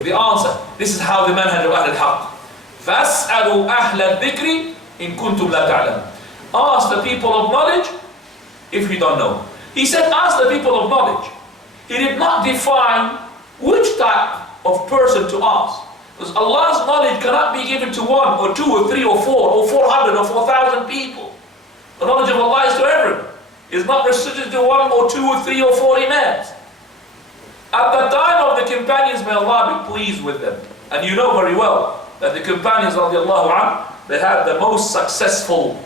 The answer, this is how the manhaj of Ahl al-Haqq. فَاسْأَلُوا أَهْلَ الذِّكْرِ إِن كُنْتُمْ لَا تَعْلَمُونَ. Ask the people of knowledge if you don't know. He said, ask the people of knowledge. He did not define which type of person to ask. Because Allah's knowledge cannot be given to 1 or 2 or 3 or 4 or 400 or 4,000 people. The knowledge of Allah is to everyone. It's not restricted to 1 or 2 or 3 or 4 imams. At the time of the companions, may Allah be pleased with them. And you know very well that the companions, radiallahu anhu, they had the most successful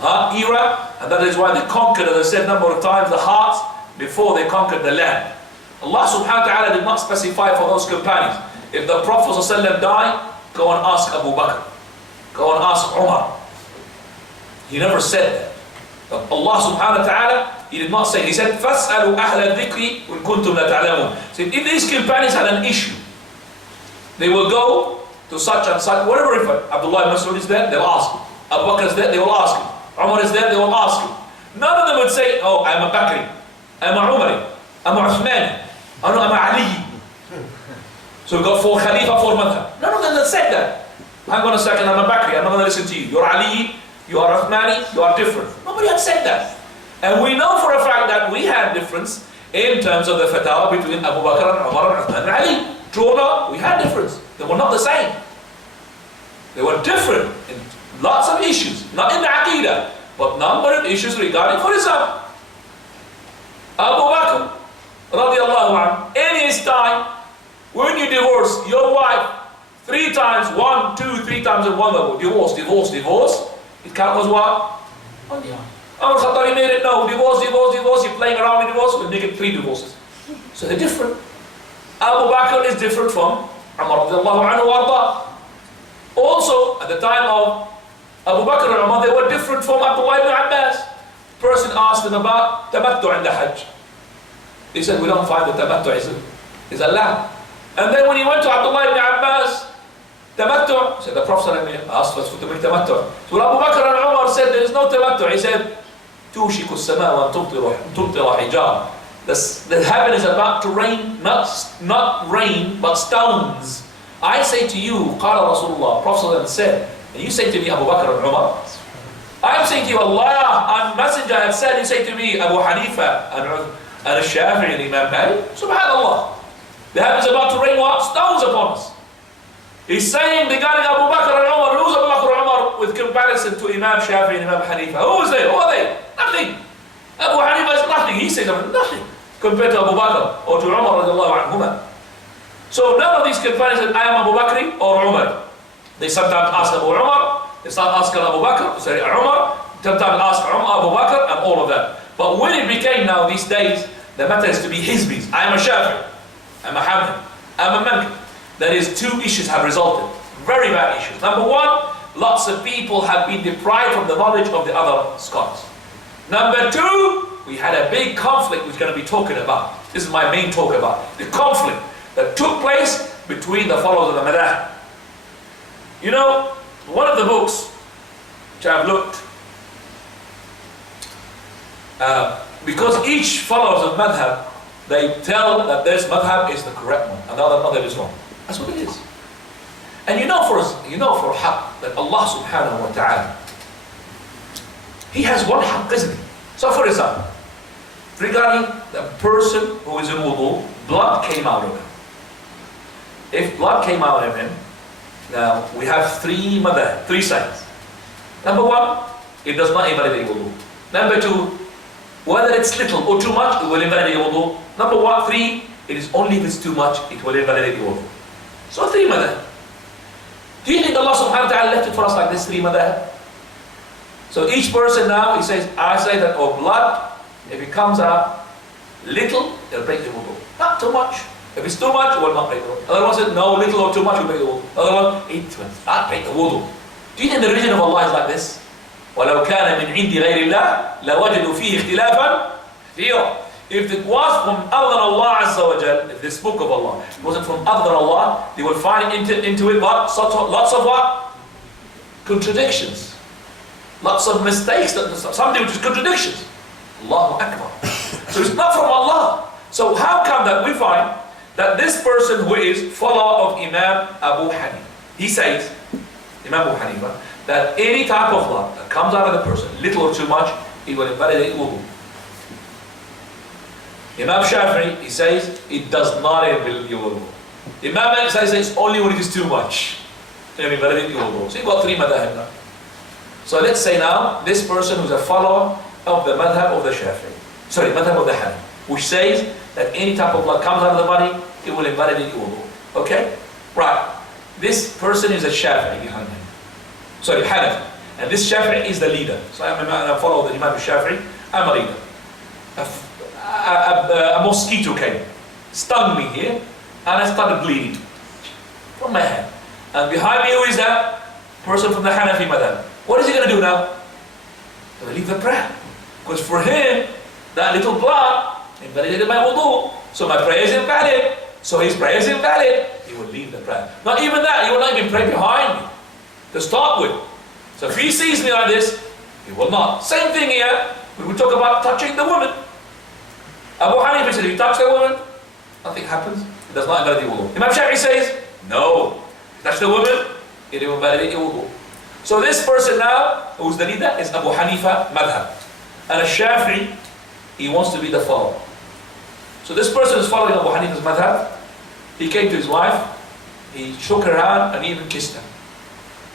era, and that is why they conquered, as I said a number of times, the hearts before they conquered the land. Allah subhanahu wa ta'ala did not specify for those companions. If the Prophet ﷺ died, go and ask Abu Bakr. Go and ask Umar. He never said that. But Allah subhanahu wa ta'ala, He did not say. He said, فَاسْأَلُوا أَهْلَ الذِّكْرِ وَإِن كُنْتُمْ لَا تَعْلَمُونَ. So if these companions had an issue, they will go to such and such, whatever, if Abdullah ibn Mas'ud is there, they will ask him. Abu Bakr is there, they will ask him. Umar is there, they will ask him. None of them would say, oh, I'm a Bakri, I'm a Umari, I'm a Uthmani, I'm a Ali. So we've got 4 Khalifa, 4 Madhab. None of them that said that. Hang on a second, I'm a Bakri, I'm not going to listen to you. You're Ali, you are Uthmani, you are different. Nobody had said that. And we know for a fact that we had difference in terms of the fatwa between Abu Bakr and Umar and Uthman and Ali. True or not? We had difference. They were not the same. They were different in lots of issues. Not in the Aqidah, but number of issues regarding, for example, Abu Bakr, radiallahu anhu, in his time, when you divorce your wife 3 times, 1, 2, 3 times in one level, divorce, it counts as what? Umar Khattab made it, no, divorce, you're playing around with divorce, we'll make it 3 divorces. So they're different. Abu Bakr is different from Umar radiallahu anhu warda. Also, at the time of Abu Bakr and Umar, they were different from Abdullah ibn Abbas. Person asked them about tamattu in the Hajj. He said, we don't find the tamattu is allowed. And then when he went to Abdullah ibn Abbas, tamattu, said the Prophet asked us to make tamattu. So when Abu Bakr and Umar said there is no tamattu, he said, توشك السماء وأن تمطر حجارة. The heaven is about to rain, not rain, but stones. I say to you, قال رسول الله, Prophet said, and you say to me, Abu Bakr and Umar, I am saying to you, Allah and Messenger have said, you say to me, Abu Hanifa and Shafi'i and Imam Malik, Subhanallah. The heaven is about to rain what? Stones upon us. He's saying regarding Abu Bakr and Umar, who's Abu Bakr and Umar with comparison to Imam Shafi'i and Imam Hanifa? Who is they? Who are they? Nothing. Abu Hanifa is nothing. He says nothing compared to Abu Bakr or to Umar radiallahu anhuma. So none of these companions said, I am Abu Bakr or Umar. They sometimes ask Abu Umar, they start asking Abu Bakr, sorry, Umar, sometimes ask Abu Bakr and all of that. But when it became now these days, the matter is to be hizbis. I am a Shafi'i, I'm a Hanbali, I'm a Maliki. That is, 2 issues have resulted. Very bad issues. Number 1, lots of people have been deprived from the knowledge of the other scholars. Number 2, we had a big conflict we're going to be talking about. This is my main talk about. The conflict that took place between the followers of the madh. You know, one of the books which I've looked, because each follower of madhab, they tell that this madhab is the correct one and the other madhab is wrong. That's what it is. And you know for haqq that Allah subhanahu wa ta'ala, He has one haqq, isn't He? So for example, regarding the person who is in wudu, blood came out of him. If blood came out of him, now we have 3 madhab, 3 sides. Number 1, it does not invalidate wudu. Number 2, whether it's little or too much, it will invalidate wudu. Number 3, it is only if it's too much, it will invalidate wudu. So 3 madhab. Do you think Allah subhanahu wa ta'ala left it for us like this, 3 madhab? So each person now, he says, I say that blood, if it comes out little, it'll break the wudu. Not too much. If it's too much, it will not break the wudu. Other one said, no, little or too much will break the wudu. Other one, it will not break the wudu. Do you think the religion of Allah is like this? وَلَوْ كَانَ مِنْ عِنْدِ غَيْرِ اللَّهِ لَوَجَدُوا فِيهِ اخْتِلَافًا كَثِيرًا. If it was from other than Allah Azza wa Jal, if this book of Allah wasn't from other than Allah, they will find into it what? Lots of what? Contradictions. Lots of mistakes, something which is contradictions. Allahu Akbar. So it's not from Allah. So how come that we find that this person who is follower of Imam Abu Hanifa, he says, Imam Abu Hanifa, that any type of blood that comes out of the person, little or too much, it will invalidate wudu. Imam Shafi'i, he says, it does not invalidate wudu. Imam Malik says it's only when it is too much. It will invalidate wudu. So you've got three madhab now. So let's say now, this person who's a follower of the madhab of the Shafi'i, sorry, madhab of the Hanafi, which says that any type of blood comes out of the body, it will invalidate wudu. Okay? Right. This person is a Shafi'i behind him. Sorry, Hanafi. And this Shafi'i is the leader. So I'm a follower of the Imam Shafi'i, I'm a leader. A mosquito came, stung me here, and I started bleeding from my hand. And behind me, who is that? Person from the Hanafi madhab. What is he going to do now? He'll leave the prayer. Because for him, that little blood invalidated my wudu. So my prayer is invalid. So his prayer is invalid. He will leave the prayer. Not even that, he will not even pray behind me to start with. So if he sees me like this, he will not. Same thing here. We will talk about touching the woman. Abu Hanifa said, if you touch the woman, nothing happens. It does not invalidate wudu. Imam Shafi'i says, no. If you touch the woman, it will invalidate your wudu. So this person now, who's the leader, is Abu Hanifa madhab. And a Shafi'i, he wants to be the follower. So this person is following Abu Hanifa's madhab. He came to his wife, he shook her hand, and he even kissed her.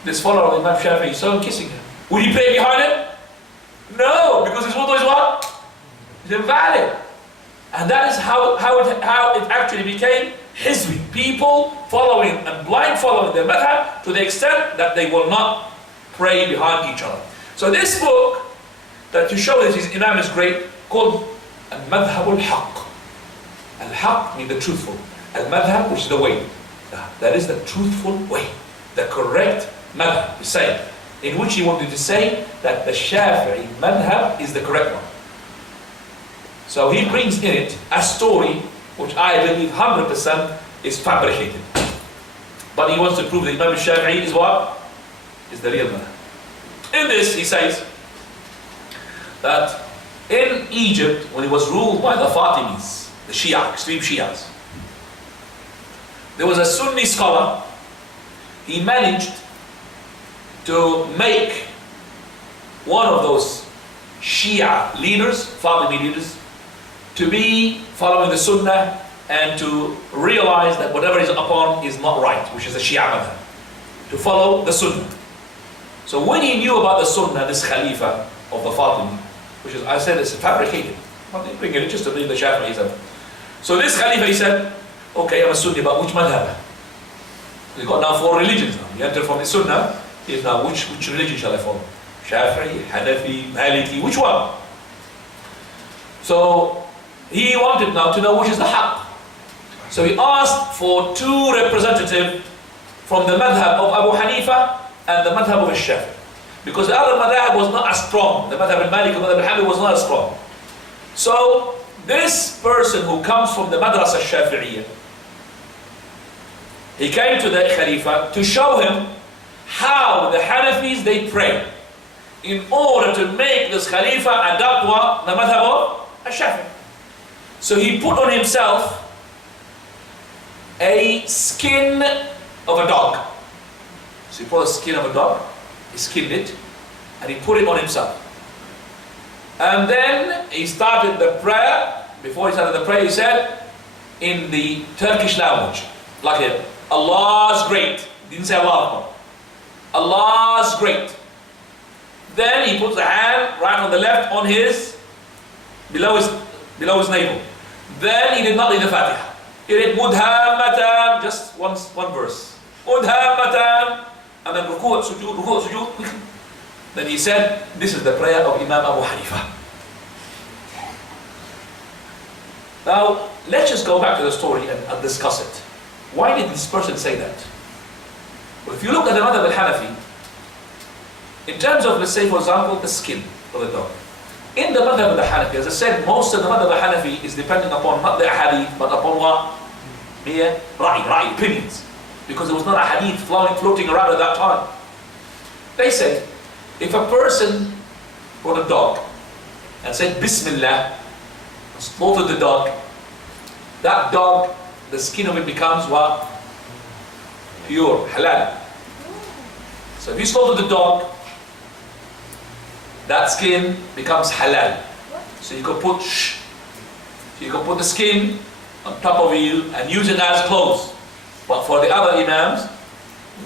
This follower of Imam Shafi'i saw him kissing her. Would he pray behind him? No, because his wudu is what? It's invalid. And that is how it actually became Hizbi. People following and blind following their madhab to the extent that they will not pray behind each other. So this book, that to show that his Imam is great, called Al-Madhab al-Haq. Al-Haq means the truthful. Al-Madhab, which is the way. That is the truthful way. The correct madhab, he's saying. In which he wanted to say that the Shafi'i madhab is the correct one. So he brings in it a story which I believe 100% is fabricated. But he wants to prove that Imam Shafi'i is what? Is the real man. In this he says that in Egypt, when it was ruled by the Fatimids, the Shia, extreme Shias, there was a Sunni scholar. He managed to make one of those Shia leaders, Fatimi leaders, to be following the Sunnah and to realize that whatever is upon is not right, which is the Shia madhab. To follow the Sunnah. So when he knew about the Sunnah, this Khalifa of the Fatimi, which is, I said, it's fabricated. Well, they bring it just to believe the Shafi'ism. So this Khalifa, he said, okay, I'm a Sunni, but which madhab? We've got now 4 religions now. You enter from the Sunnah, is now which religion shall I follow? Shafi'i, Hanafi, Maliki, which one? So he wanted now to know which is the haqq. So he asked for 2 representatives from the madhab of Abu Hanifa and the madhab of Shafi'i. Because the other madhab was not as strong. The madhab al-Maliki and the madhab al-Hanafi was not as strong. So this person who comes from the madrasa Shafi'iyya, he came to the Khalifa to show him how the Hanafis they pray in order to make this Khalifa adopt what? The madhab of Shafi'i. So he put on himself a skin of a dog. So he put a skin of a dog, he skinned it, and he put it on himself. And then he started the prayer. Before he started the prayer, he said in the Turkish language, like it, Allah's great. He didn't say Allah Akbar. Allah's great. Then he puts the hand right on the left on his below his navel. Then he did not read the Fatiha. He read Mudhammatan, just one verse. Mudhammatan, and then ruku' sujood. Then he said, this is the prayer of Imam Abu Hanifa. Now, let's just go back to the story and discuss it. Why did this person say that? Well, if you look at the madhab al-Hanafi, in terms of, let's say, for example, the skin of the dog. In the madhab al-Hanafi, as I said, most of the madhab al-Hanafi is depending upon not the hadith, but upon what? Mere ra'i, opinions. Because there was not a hadith floating around at that time. They said, if a person brought a dog and said Bismillah, slaughtered the dog, that dog the skin of it becomes what? Pure, halal. So if you slaughter the dog, that skin becomes halal. So you can put the skin on top of you and use it as clothes. But for the other imams,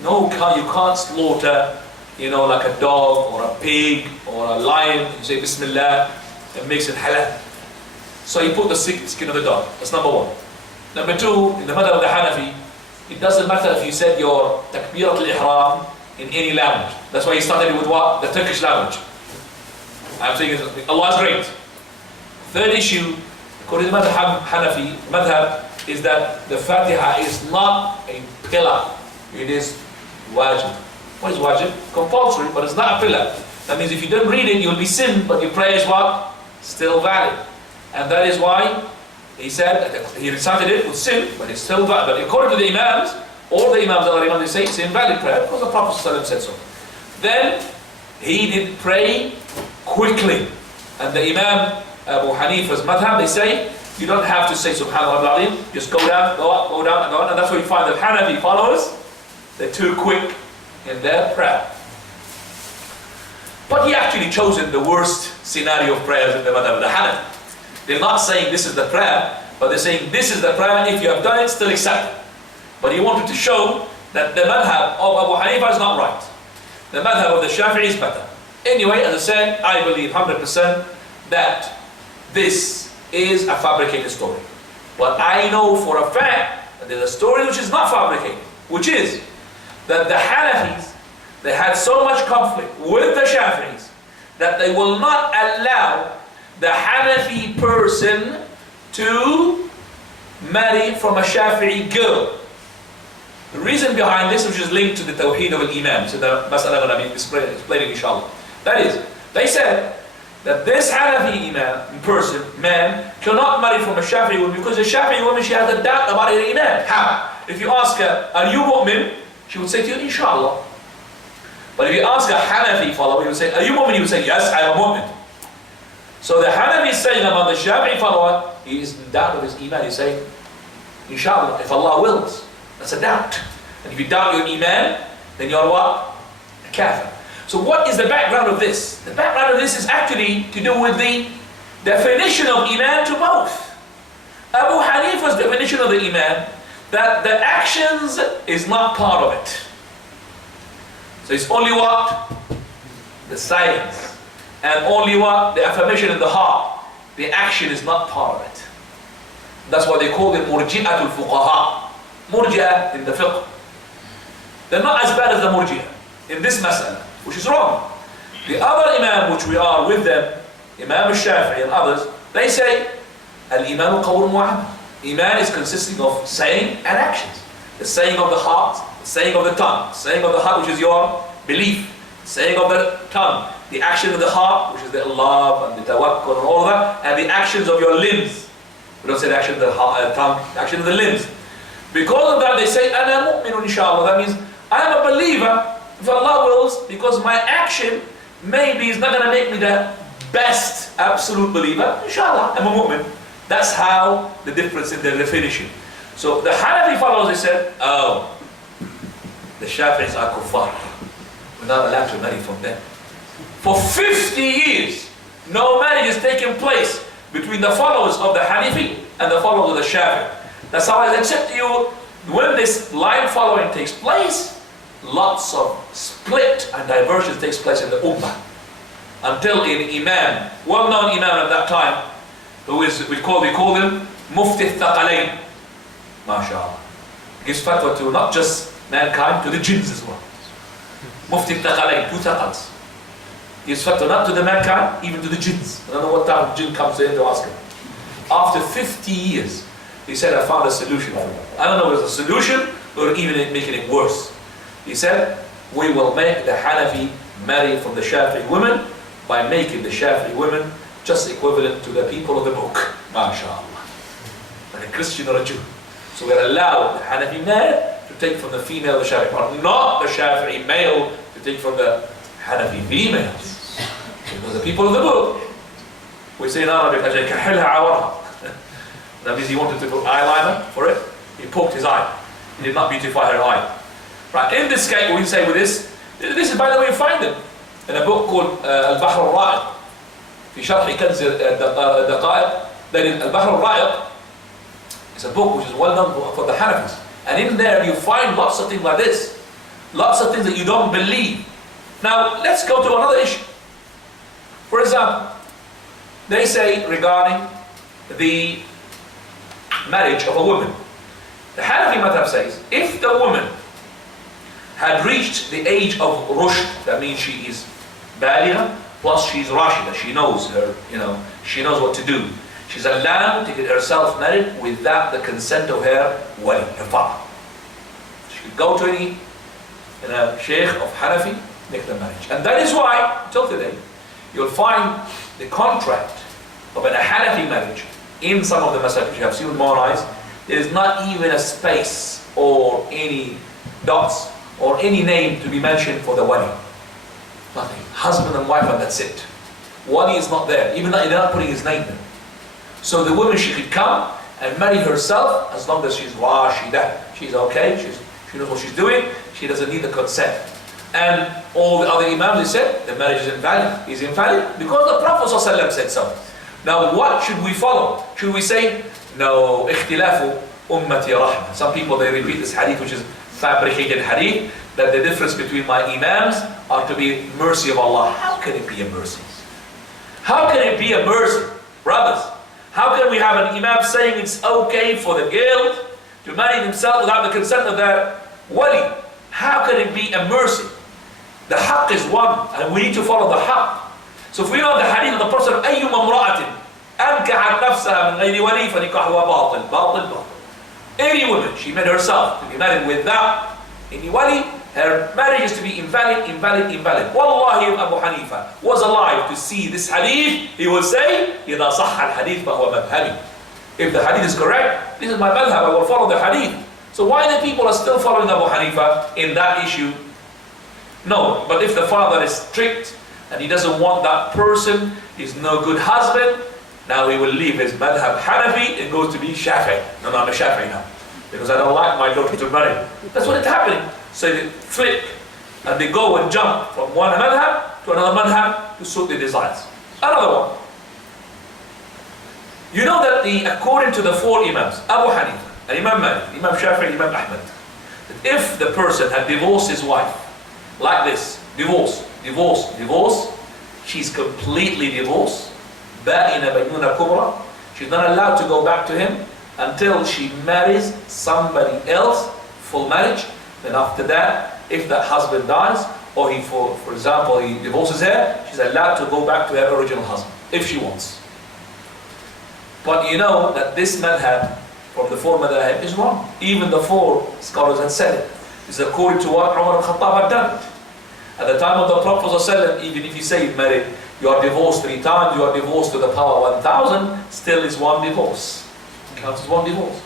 no, you can't slaughter, like a dog or a pig or a lion. You say Bismillah, it makes it halal. So you put the skin of the dog. That's number one. Number two, in the madh of the Hanafi, it doesn't matter if you said your takbirat al-ihram in any language. That's why he started with what? The Turkish language. I'm saying Allah is great. Third issue, according to the Hanafi madhab, is that the Fatiha is not a pillar. It is wajib. What is wajib? Compulsory, but it's not a pillar. That means if you don't read it, you'll be sin, but your prayer is what? Still valid. And that is why he said, he recited it with sin, but it's still valid. But according to the imams, all the imams that are imams, they say it's invalid prayer, because the Prophet ﷺ said so. Then, he did pray quickly. And the Imam Abu Hanifa's madhab, they say, you don't have to say Subhanallah al-Azim, just go down, go up, go down, and go on. And that's why you find that Hanafi followers, they're too quick in their prayer. But he actually chosen the worst scenario of prayers in the madhab of the Hanafi. They're not saying this is the prayer, but they're saying this is the prayer, if you have done it, still accept it. But he wanted to show that the madhab of Abu Hanifa is not right. The madhab of the Shafi'i is better. Anyway, as I said, I believe 100% that this is a fabricated story. But I know for a fact that there's a story which is not fabricated, which is that the Hanafis, they had so much conflict with the Shafi'is that they will not allow the Hanafi person to marry from a Shafi'i girl. The reason behind this, which is linked to the Tawheed of al-Imam, so the mas'ala I'm going to be explaining inshallah. That is, they said that this Hanafi imam, person, man, cannot marry from a Shafi'i woman because the Shafi'i woman, she has a doubt about her iman. How? If you ask her, are you mu'min? She would say to you, inshallah. But if you ask a Hanafi follower, he would say, are you mu'min? He would say, yes, I am a mu'min. So the Hanafi is saying about the Shafi'i follower, he is in doubt of his iman. He's saying, inshallah, if Allah wills. That's a doubt. And if you doubt your iman, then you're what? A kafir. So what is the background of this? The background of this is actually to do with the definition of iman to both. Abu Hanifa's definition of the iman, that the actions is not part of it. So it's only what? The silence. And only what? The affirmation in the heart. The action is not part of it. That's why they call it murji'atul fuqaha. Murji'ah in the fiqh. They're not as bad as the murji'ah in this mas'ala, which is wrong. The other imam which we are with them, Imam al-Shafi'i and others, they say, al-imanu qawlun wa amal. Iman is consisting of saying and actions. The saying of the heart, the saying of the tongue. The saying of the heart, which is your belief. The saying of the tongue. The action of the heart, which is the love and the tawakkul and all of that. And the actions of your limbs. We don't say the action of the tongue, the action of the limbs. Because of that, they say, ana mu'minun inshallah. That means, I am a believer, if Allah wills, because my action maybe is not going to make me the best absolute believer. Inshallah, I'm a mu'min. That's how the difference in the definition. So the Hanafi followers, they said, oh, the Shafi'is are kuffar. We're not allowed to marry from them. For 50 years, no marriage has taken place between the followers of the Hanafi and the followers of the Shafi'i. That's how I said to you, when this line following takes place, lots of split and diversion takes place in the Ummah. Until an Imam, well-known Imam at that time, who is, we call him Mufti Thaqalain. MashaAllah. He gives fatwa to not just mankind, to the jinns as well. Mufti Thaqalain, 2 thaqals. He gives fatwa not to the mankind, even to the jinns. I don't know what type of jinn comes in to ask him. After 50 years, he said, I found a solution for you. I don't know if it's a solution or even making it worse. He said, we will make the Hanafi marry from the Shafi'i women by making the Shafi'i women just equivalent to the people of the book. MashaAllah. Like a Christian or a Jew. So we're allowed the Hanafi male to take from the female the Shafi'i part, not the Shafi'i male to take from the Hanafi females. Because the people of the book, we say in Arabic, that means he wanted to put eyeliner for it. He poked his eye. He did not beautify her eye. Right, in this case, we say with this is, by the way, you find it in a book called Al-Bahr al-Ra'iq. في شرح كنز الدقائق. That is, Al-Bahr al-Ra'iq is a book which is well known for the Hanafis. And in there you find lots of things like this. Lots of things that you don't believe. Now, let's go to another issue. For example, they say regarding the marriage of a woman. The Hanafi madhab says, if the woman had reached the age of rushd, that means she is baligha, plus she's rashida, she knows her, she knows what to do. She's allowed to get herself married without the consent of her wali, her father. She could go to any sheikh of Hanafi, make the marriage. And that is why, till today, you'll find the contract of a Hanafi marriage in some of the masajid you have seen with more eyes. There is not even a space or any dots or any name to be mentioned for the wali. Nothing. Husband and wife, and that's it. Wali is not there, even though they're not putting his name there. So the woman, she could come and marry herself as long as she's rashida. She's okay, she knows what she's doing, she doesn't need the consent. And all the other imams, they said, the marriage is invalid. Is invalid because the Prophet ﷺ said so. Now what should we follow? Should we say, no, ikhtilafu ummati rahmah. Some people, they repeat this hadith, which is fabricated hadith, that the difference between my imams are to be mercy of Allah. How can it be a mercy? How can it be a mercy? Brothers, how can we have an imam saying it's okay for the girl to marry himself without the consent of their wali? How can it be a mercy? The haqq is one, and we need to follow the haqq. So if we know the hadith of the Prophet, أَيُّمَ امْرَأَةٍ أَنْكَحَتْ نَفْسَهَا مِنْ غَيْرِ وَلِيٍّ فَنِكَاحُهَا بَاطِلٌ بَاطِلٌ. Any woman, she made herself to be married without any wali, her marriage is to be invalid, invalid, invalid. Wallahi, Abu Hanifa was alive to see this hadith, he will say, إِذَا صَحَّ الْحَدِيث فَهُوَ مَذْهَبِي. If the hadith is correct, this is my madhab, I will follow the hadith. So why the people are still following Abu Hanifa in that issue? No, but if the father is strict and he doesn't want that person, he's no good husband, now he will leave his madhab Hanafi and goes to be Shafi'i. No, I'm a Shafi'i now, because I don't like my daughter to marry. That's what is happening. So they flip and they go and jump from one madhab to another madhab to suit their desires. Another one. You know that according to the four imams, Abu Hanifa, Imam Malik, Imam Shafi'i, Imam Ahmad, that if the person had divorced his wife like this, divorce, divorce, divorce, she's completely divorced, ba'ina baynuna kubra, she's not allowed to go back to him until she marries somebody else, full marriage. Then after that, if that husband dies, or he, for example, he divorces her, she's allowed to go back to her original husband, if she wants. But you know that this madhab, from the four madhab, is wrong. Even the four scholars had said it. It's according to what Umar al-Khattab had done. At the time of the Prophet ﷺ, even if you say you're married, you are divorced 3 times, you are divorced to the power 1,000, still is one divorce. It counts as one divorce.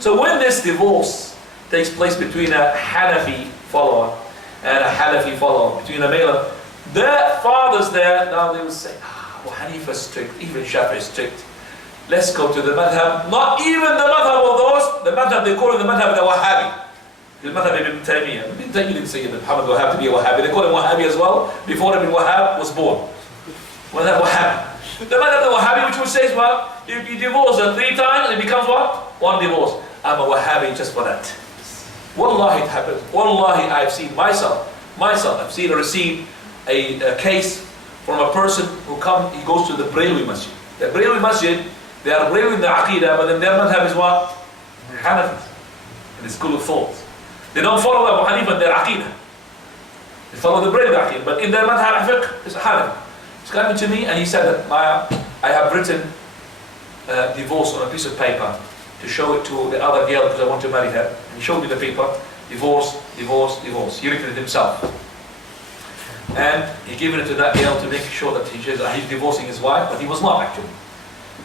So when this divorce takes place between a Hanafi follower and a Hanafi follower, between a male, the fathers there, now they will say, Abu Hanifa is strict, even Shafi'i is strict. Let's go to the madhab, not even the madhab of those, the madhab they call it the madhab of the Wahhabi. The madhab Ibn Taymiyyah. Ibn Taymiyyah didn't say that Muhammad Wahhab to be a Wahhabi. They call him Wahhabi as well, before Ibn Wahhab was born. Madhab Wahhabi. The madhab of the Wahhabi, which says, well, if you divorce her 3 times, it becomes what? 1 divorce. I'm a Wahhabi just for that. Wallahi it happens. Wallahi I've seen myself, I've seen or received a case from a person who he goes to the Braywi Masjid. The Braywi Masjid, they are Braywi in the Aqidah, but then their madhab is what? Hanafi. In the school of thought. They don't follow Abu Hanifa in their Aqidah. They follow the Braywi Aqidah, but in their madhab fiqh, it's Hanafi. He's coming to me and he said that I have written divorce on a piece of paper to show it to the other girl because I want to marry her. And he showed me the paper, divorce, divorce, divorce. He written it himself. And he given it to that girl to make sure that he's divorcing his wife, but he was not actually.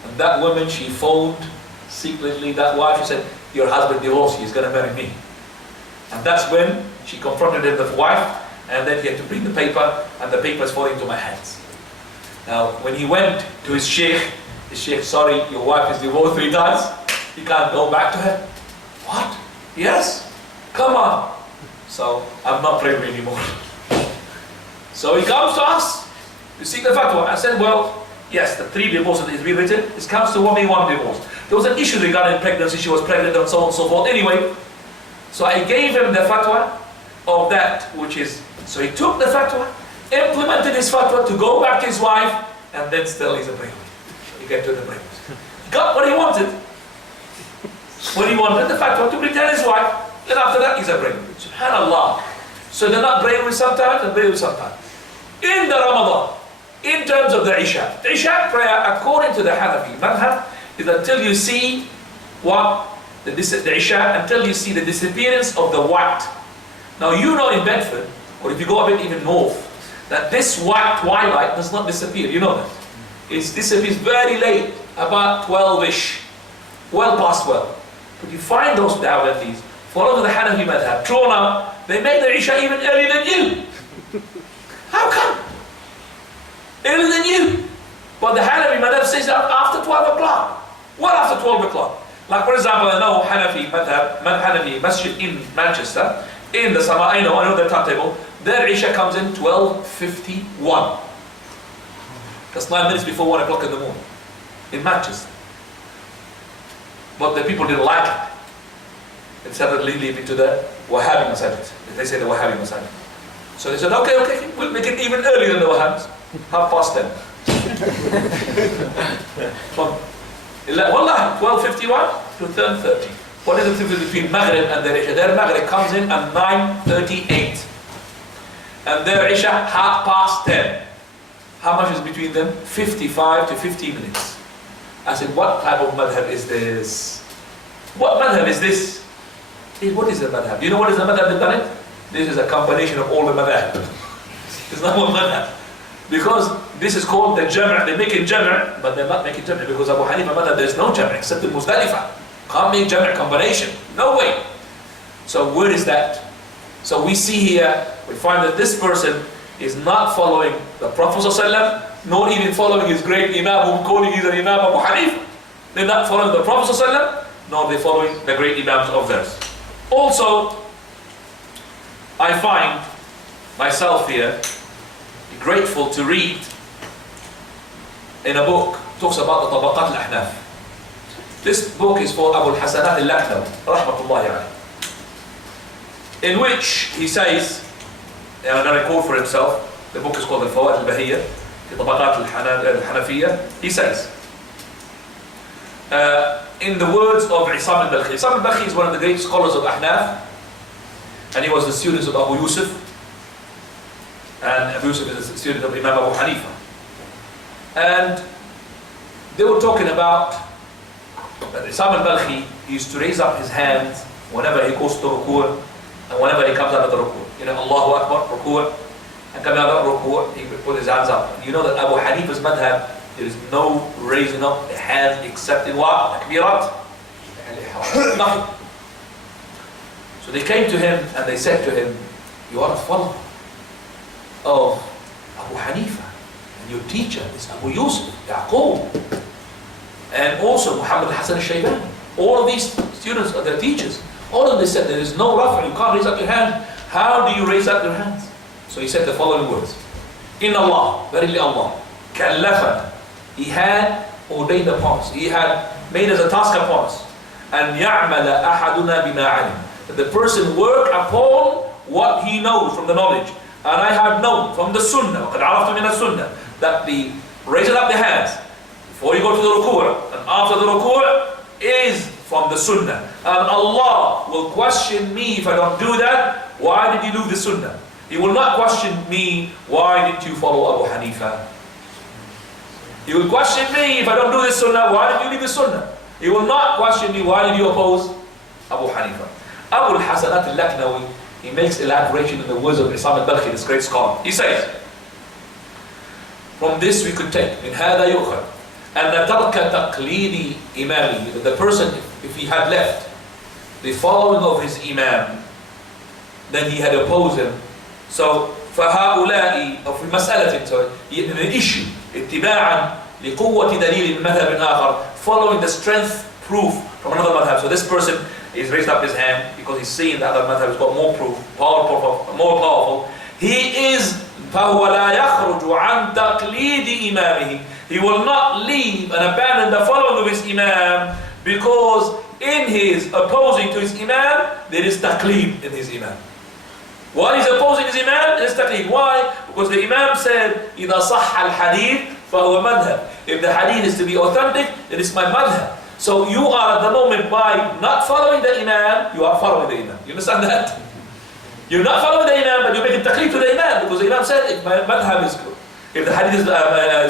And that woman, she phoned secretly that wife, she said, your husband divorced you, he's going to marry me. And that's when she confronted him, the wife, and then he had to bring the paper, and the paper is falling into my hands. Now, when he went to his sheikh, sorry, your wife is divorced 3 times, he can't go back to her. What? Yes? Come on. So I'm not praying anymore. So he comes to us to seek the fatwa. I said, well, yes, the 3 divorces is being written. It comes to 1 divorce. There was an issue regarding pregnancy. She was pregnant and so on and so forth. Anyway, so I gave him the fatwa of that, which is, so he took the fatwa, implemented his fatwa to go back to his wife, and then still he's a brainwave. He get to the brainwave. Got what he wanted. When he wanted the fatwa to return his wife, then after that he's a brainwave. SubhanAllah. So they're not brainwave sometimes, they're brainwave sometimes. In the Ramadan, in terms of the Isha. The Isha prayer, according to the Hanafi madhab, is until you see what? The Isha, until you see the disappearance of the white. Now you know in Bedford, or if you go a bit even north, that this white twilight does not disappear. You know that. It disappears very late, about 12-ish, well past 12. But you find those Dawandis, follow the Hanafi madhab, drawn up, they make the Isha even earlier than you. How come? Earlier than you. But the Hanafi madhab says that after 12 o'clock. Well after 12 o'clock. Like for example, I know Hanafi madhab, Hanafi masjid in Manchester, in the summer, I know the timetable, their Isha comes in 12:51. That's 9 minutes before 1 o'clock in the morning. In Manchester. But the people didn't like it. And suddenly leave it to the Wahhabi Masajid. They say the Wahhabi Masajid. So they said, okay, we'll make it even earlier than the Wahhabis. 10:30. From 12:51 to 10:30. What is the difference between Maghrib and their Isha? Their Maghrib comes in at 9:38. And their Isha 10:30. How much is between them? 55 to 50 minutes. I said, what type of madhab is this? What madhab is this? What is the madhab? Do you know what is the madhab they've done it? This is a combination of all the madhab. It's not one madhab. Because this is called the jam'. They make it jam', but they're not making jam' because Abu Hanifa madhab, there's no jam' except in Muzdalifah. Can't make jam' combination. No way. So where is that? So we see here, we find that this person is not following the Prophet ﷺ, nor even following his great Imam, whom calling he's an Imam Abu Hanifa. They're not following the Prophet ﷺ, nor they're following the great Imams of theirs. Also, I find myself here grateful to read in a book, talks about the Tabaqat al-Ahnaf. This book is for Abu al-Hasanat al-Laknawi, rahmatullahi alayhi, in which he says, and I'm going to quote for himself, the book is called Al-Fawaid al-Bahiyya, the Tabaqat al-Hanafiyya. He says, in the words of Isam al-Balkhi. Isam al-Balkhi is one of the great scholars of Ahnaf, and he was the student of Abu Yusuf, and Abu Yusuf is a student of Imam Abu Hanifa. And they were talking about that Isam al-Balkhi used to raise up his hands whenever he goes to ruku' and whenever he comes out of the ruku'. You know, Allahu Akbar, ruku', and coming out of ruku', he would put his hands up. You know that Abu Hanifa's madhab, there is no raising up the hands except in what? Takbirat. Nothing. So they came to him and they said to him, you are a follower of Abu Hanifa, and your teacher is Abu Yusuf, Yaqub, and also Muhammad Hassan al-Shaybani. All of these students are their teachers. All of them said there is no rafa, you can't raise up your hand. How do you raise up your hands? So he said the following words: In Allah, verily Allah, kallafana, He had ordained upon us, He had made as a task upon us, and ya'mala ahaduna bima alim, that the person work upon what he knows from the knowledge. And I have known from the Sunnah, وَقَدْ عَرَفْتُ مِنَ السُّنَّةِ, that the raising up the hands before you go to the ruku' and after the ruku' is from the Sunnah. And Allah will question me if I don't do that. Why did you do the Sunnah? He will not question me, why did you follow Abu Hanifa? He will question me if I don't do this Sunnah, why did you leave the Sunnah? He will not question me, why did you oppose Abu Hanifa? Abu al-Hasanat al-Laknawi, he makes elaboration in the words of Isam al-Balkhi, this great scholar. He says, from this we could take, in هذا يؤخذ, أن ترك تقليد إمامه, that the person, if he had left the following of his Imam, then he had opposed him. So, فهؤلاء, أو في مسألة, so in an issue, اتباعا لقوة دليل من مذهب آخر, following the strength proof from another madhab. So this person he's raised up his hand because he's seen that other madhab has got more proof, more powerful. He is فَهُوَ لَا يَخْرُجُ عَنْ تَقْلِيدِ إِمَامِهِ. He will not leave and abandon the following of his imam, because in his opposing to his imam, there is taqleed in his imam. While he's opposing his imam, there is taqleed. Why? Because the imam said, إِذَا صَحَّ الْحَدِيث فَهُوَ مَذْهَبٌ. If the hadith is to be authentic, then it's my madhab. So you are at the moment, by not following the imam, you are following the imam. You understand that? You're not following the imam, but you're making taqleed to the imam, because the imam said, if my madhab is good, if the hadith is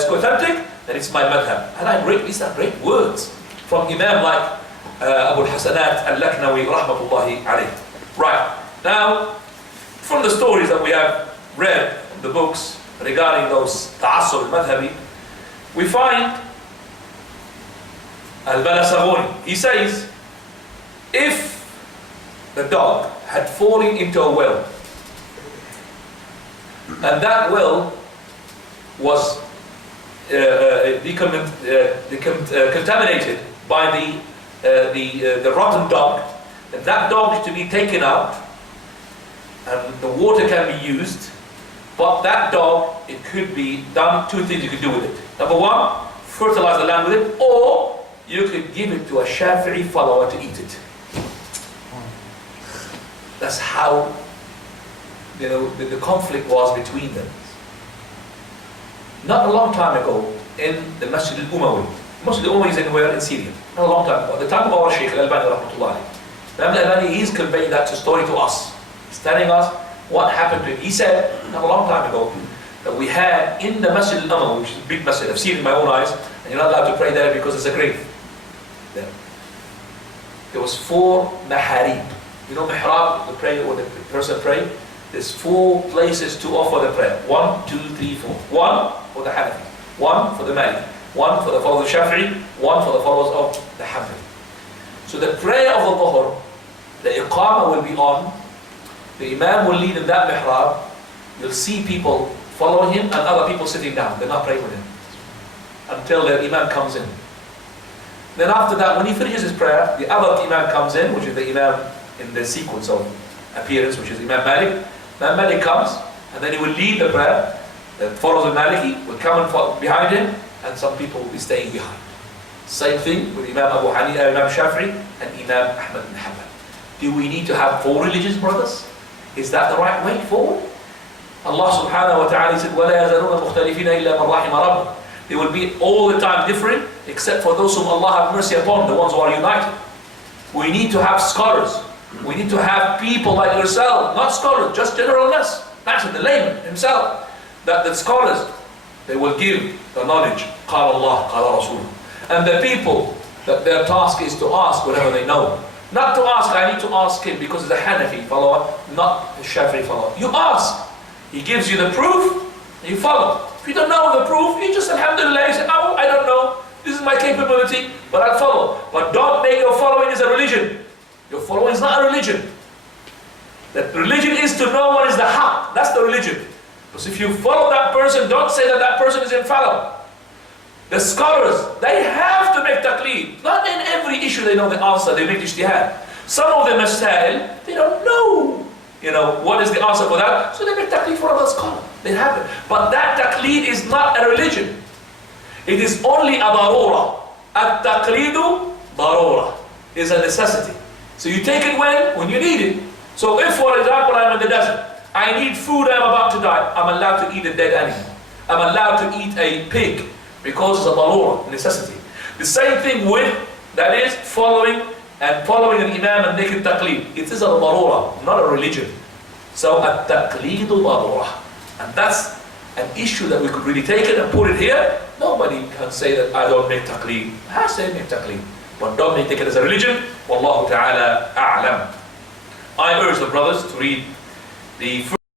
authentic, then it's my madhab. And these are great words from imam like Abu al-Hasanat al-Laknawi rahmatullahi alayh. Right, now from the stories that we have read in the books regarding those ta'assub al-madhabi, we find al-Balasaguni, he says, if the dog had fallen into a well, and that well was contaminated by the rotten dog, and that dog is to be taken out, and the water can be used, but that dog, it could be done, two things you could do with it. Number one, fertilize the land with it, or you could give it to a Shafi'i follower to eat it. That's how the conflict was between them. Not a long time ago, in the Masjid al-Umawi. Masjid al-Umawi is anywhere in Syria. Not a long time ago. At the time of our Shaykh al-Albani rahmatullahi. Imam al-Albani, he's conveying that story to us. He's telling us what happened to him. He said, not a long time ago, that we had in the Masjid al-Umawi, which is a big masjid, I've seen it in my own eyes, and you're not allowed to pray there because there's a grave there. There was 4 maharib. You know mihrab, the prayer or the person praying? There's 4 places to offer the prayer. 1, 2, 3, 4. 1 for the Hanafi, 1 for the Malik, 1 for the followers of Shafi'i, 1 for the followers of the Hanbali. So the prayer of the Dhuhr, the Iqamah will be on, the Imam will lead in that mihrab, you'll see people following him and other people sitting down. They're not praying with him until their Imam comes in. Then after that, when he finishes his prayer, the other Imam comes in, which is the Imam in the sequence of appearance, which is Imam Malik. Imam Malik comes, and then he will lead the prayer. The followers of Maliki will come and follow behind him, and some people will be staying behind. Same thing with Imam Abu Hanifa, Imam Shafi'i, and Imam Ahmad bin Hanbal. Do we need to have 4 religions, brothers? Is that the right way forward? Allah subhanahu wa ta'ala said, وَلَا يَزَلُونَ مُخْتَلِفِينَ إِلَّا مَنْ رَحِمَ رَبُّهُ. They will be all the time different, except for those whom Allah have mercy upon, the ones who are united. We need to have scholars. We need to have people like yourself, not scholars, just generalness. Imagine the layman himself. That the scholars, they will give the knowledge. قال Allah, قال رسوله. And the people, that their task is to ask whatever they know. Not to ask, I need to ask him because he's a Hanafi follower, not a Shafi'i follower. You ask. He gives you the proof, and you follow. If you don't know the proof, you just alhamdulillah, you say, oh, I don't know. This is my capability, but I'll follow. But don't make your following as a religion. Your following is not a religion. The religion is to know what is the haqq. That's the religion. Because if you follow that person, don't say that that person is infallible. The scholars, they have to make taqleed. Not in every issue they know the answer, they make ijtihad. Some of the masail, they don't know, what is the answer for that, so they make taqleed for other scholars. They have it. But that taqleed is not a religion. It is only a darura. At-taqleedu darura. Is a necessity. So you take it when you need it. So if, for example, I'm in the desert, I need food, I'm about to die, I'm allowed to eat a dead animal. I'm allowed to eat a pig because it's a darura, necessity. The same thing with, that is, following an imam and making taqleed. It is a darura, not a religion. So at-taqleedu darura. And that's an issue that we could really take it and put it here. Nobody can say that I don't make taqleed. I say make taqleed. But don't take it as a religion. Wallahu ta'ala a'lam. I urge the brothers to read the